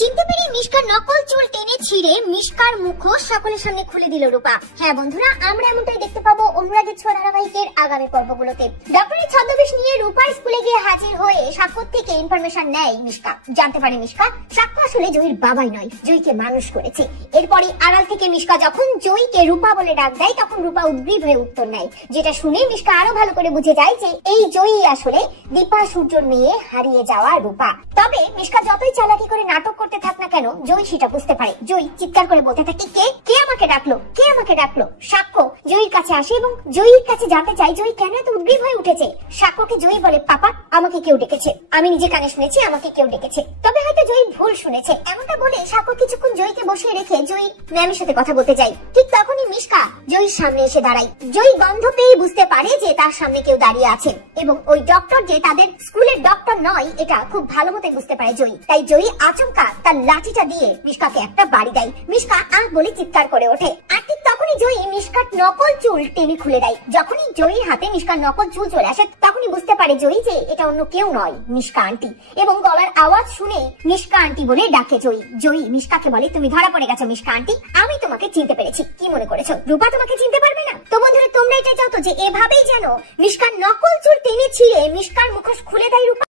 চিনতে পেরে মিশকার নকল চুল টেনে ছিঁড়ে মিশকার মুখোশ সকলের সামনে খুলে দিল রূপা। হ্যাঁ বন্ধুরা, আমরা এমনটাই দেখতে পাবো অনুরাগের ছোঁয়া ধারাবাহিকের আগামী পর্বগুলোতে। ডক্টরের ছদ্মবেশ নিয়ে রূপার স্কুলে গিয়ে হাজির হয়ে সাক্ষ্য থেকে ইনফরমেশন নেয় মিশকা। জানতে পারে মিশকা সাক্ষ্য আসলে জয়ীর বাবাই নয়, জয়ীকে মানুষ করেছে। এরপরে আড়াল থেকে মিশকা যখন জয়ীকে রূপা বলে ডাক দেয় তখন রূপা উদ্গ্রীব হয়ে উত্তর নেয়, যেটা শুনে মিশকা আরো ভালো করে বুঝে যায় যে এই জয়ী আসলে দীপা সূর্যর মেয়ে হারিয়ে যাওয়া রূপা। তবে মিশকা যতই চালাকি করে নাটক করতে থাক না কেন, জয়ী সেটা বুঝতে পারে। জয়ী চিৎকার করে বলতে থাকে, কে কে আমাকে ডাকলো, কে আমাকে ডাকলো। সাক্ষ্য জয়ীর কাছে আসে এবং জয়ীর কাছে জানতে চায় জয়ী কেন এত উদ্গ্রীব হয়ে উঠেছে। সাক্ষ্যকে জয়ী বলে, পাপা আমাকে কেউ ডেকেছে, আমি নিজে কানে শুনেছি আমাকে কেউ ডেকেছে, তবে হয়তো জয়ী ভুল শুনেছে। এমনটা বলে সাক্ষ্য কিছুক্ষণ জয়ীকে বসিয়ে রেখে জয়ীর ম্যামের সাথে কথা বলতে যায়। ঠিক তখনই মিশকা জয়ীর সামনে এসে দাঁড়ায়। জয়ী গন্ধ পেয়ে বুঝতে পারে যে তার সামনে কেউ দাঁড়িয়ে আছে এবং ওই ডক্টর যে তাদের স্কুলের ডক্টর নয় এটা খুব ভালো মতো বুঝতে পারে জয়ী। তাই জয়ী আচমকা তার লাঠিটা দিয়ে মিশকাকে একটা বাড়ি দেয়। মিশকা আহ বলে চিৎকার করে ওঠে। আর ঠিক তখনই জয়ী মিশকার নকল চুল টেনে খুলে দেয়। যখনই জয়ীর হাতে মিশকার নকল চুল চলে আসে তখনই বুঝতে পারে জয়ী যে এটা অন্য কেউ নয়, মিশকা আন্টি। এবং গলার আওয়াজ শুনে মিশকা আন্টি বলে ডাকে জয়ী। জয়ী মিশকাকে বলে, তুমি ধরা পড়ে গেছো মিশকা আন্টি, আমি তোমাকে চিনতে পেরেছি। কি মনে করেছো রূপা তোমাকে চিনতে পারবে না? তো বন্ধুরা তোমরা এটা চাও তো যে এভাবেই যেন মিশকার নকল চুল টেনে ছিঁড়ে মিশকার মুখোশ খুলে দেয় রূপা?